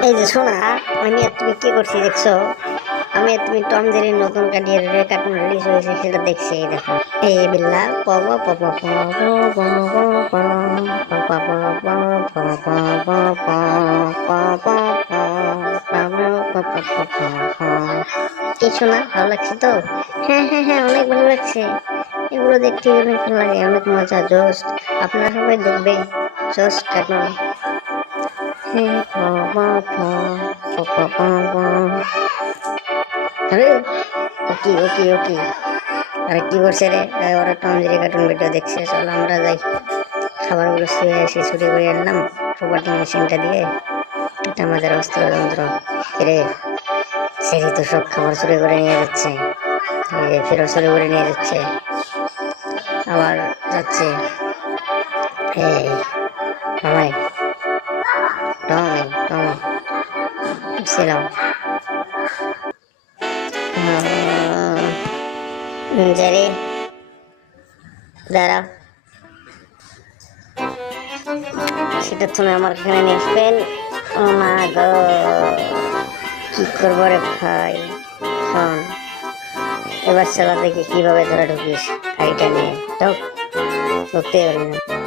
এই যে শোনা আমি আর তুমি কি করছি দেখছ আমি তুমি টম জেরির নতুন কাটিয়ে কার্টুন রিলিজ হয়েছে সেটা দেখছি এই দেখো এই বিল্লা পপ পপ কিছু না ভালো লাগছে তো হ্যাঁ হ্যাঁ হ্যাঁ অনেক ভালো লাগছে এগুলো দেখতে অনেক ভালো লাগে অনেক মজা জোস আপনারা সবাই দেখবে জোস কার্টুন আরে, ওকে ওকে ওকে। আরে, কি করছে রে? ওরা টম জেরি কার্টুন ভিডিও দেখছে, চলো আমরা যাই। খাবারগুলো শুয়ে এসে চুরি করে আনলাম প্রপার্টি মেশিনটা দিয়ে। এটা আমাদের অস্ত্রযন্ত্র রে সেরি তো সব খাবার চুরি করে নিয়ে যাচ্ছে। ফেরত চুরি করে নিয়ে যাচ্ছে। আবার যাচ্ছে। এই, আমায় টমে টম ছিলাম জেরি দাঁড়াও সেটা তুমি আমার এখানে নিয়ে আসবেন ও মা গো, কি করব রে ভাই? শোন, এবার চালা দেখি কীভাবে ধরে ঢুকিস গাড়িটা নিয়ে। ঢুক ঢুকতে পারবি না।